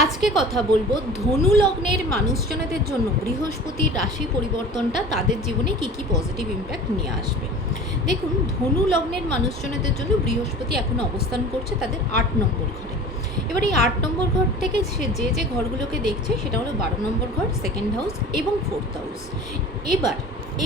আজকে কথা বলবো ধনু লগ্নের মানুষজনদের জন্য বৃহস্পতির রাশি পরিবর্তনটা তাদের জীবনে কি কি পজিটিভ ইম্প্যাক্ট নিয়ে আসবে। দেখুন, ধনু লগ্নের মানুষজনদের জন্য বৃহস্পতি এখন অবস্থান করছে তাদের 8 নম্বর ঘরে। এবার এই 8 নম্বর ঘর থেকে সে যে ঘরগুলোকে দেখছে সেটা হলো 12 নম্বর ঘর, সেকেন্ড হাউস এবং ফোর্থ হাউস। এবার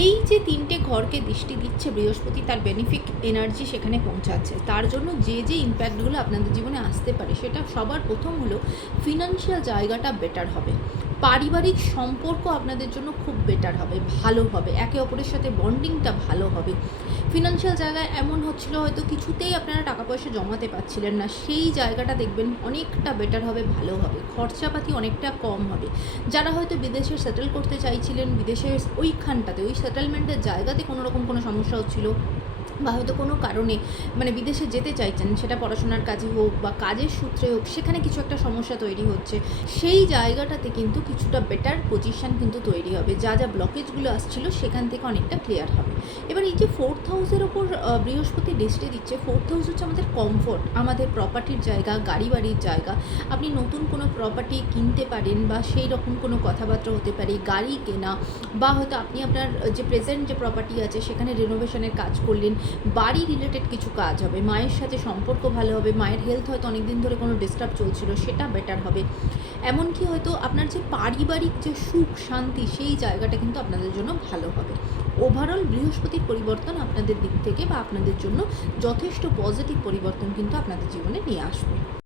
এই যে তিনটে ঘরকে দৃষ্টি দিচ্ছে বৃহস্পতি, তার বেনিফিক এনার্জি সেখানে পৌঁছাচ্ছে। তার জন্য যে ইম্প্যাক্টগুলো আপনাদের জীবনে আসতে পারে সেটা সবার প্রথম হলো ফিনান্সিয়াল জায়গাটা বেটার হবে, পারিবারিক সম্পর্ক আপনাদের জন্য খুব বেটার হবে, ভালো হবে, একে অপরের সাথে বন্ডিংটা ভালো হবে। ফিনান্সিয়াল জায়গায় এমন হচ্ছিল হয়তো কিছুতেই আপনারা টাকা পয়সা জমাতে পারছিলেন না, সেই জায়গাটা দেখবেন অনেকটা বেটার হবে, ভালো হবে, খরচাপাতি অনেকটা কম হবে। যারা হয়তো বিদেশে সেটেল করতে চাইছিলেন, বিদেশে ওইখানটাতে ওই সেটেলমেন্টের জায়গাতে কোনো রকম কোনো সমস্যা হচ্ছিল, বা হয়তো কোনো কারণে বিদেশে যেতে চাইছেন, সেটা পড়াশোনার কাজে হোক বা কাজের সূত্রে হোক, সেখানে কিছু একটা সমস্যা তৈরি হচ্ছে, সেই জায়গাটাতে কিন্তু কিছুটা বেটার পজিশান কিন্তু তৈরি হবে। যা ব্লকেজগুলো আসছিল সেখান থেকে অনেকটা ক্লিয়ার হবে। এবার এই যে ফোর্থ হাউসের ওপর বৃহস্পতি দৃষ্টি দিচ্ছে, ফোর্থ হাউস হচ্ছে আমাদের কমফোর্ট, আমাদের প্রপার্টির জায়গা, গাড়ি বাড়ির জায়গা। আপনি নতুন কোনো প্রপার্টি কিনতে পারেন বা সেই রকম কোনো কথাবার্তা হতে পারে, গাড়ি কেনা, বা হয়তো আপনি আপনার যে প্রেজেন্ট যে প্রপার্টি আছে সেখানে রেনোভেশনের কাজ করলেন, বাড়ি রিলেটেড কিছু কাজ হবে, মায়ের সাথে সম্পর্ক ভালো হবে, মায়ের হেলথ হয়তো অনেক দিন ধরে কোনো ডিস্টার্ব চলছিল সেটা বেটার হবে। এমনকি হয়তো আপনার যে পারিবারিক যে সুখ শান্তি সেই জায়গাটা কিন্তু আপনাদের জন্য ভালো হবে। ওভারঅল বৃহস্পতির পরিবর্তন আপনাদের দিক থেকে বা আপনাদের জন্য যথেষ্ট পজিটিভ পরিবর্তন কিন্তু আপনাদের জীবনে নিয়ে আসবে।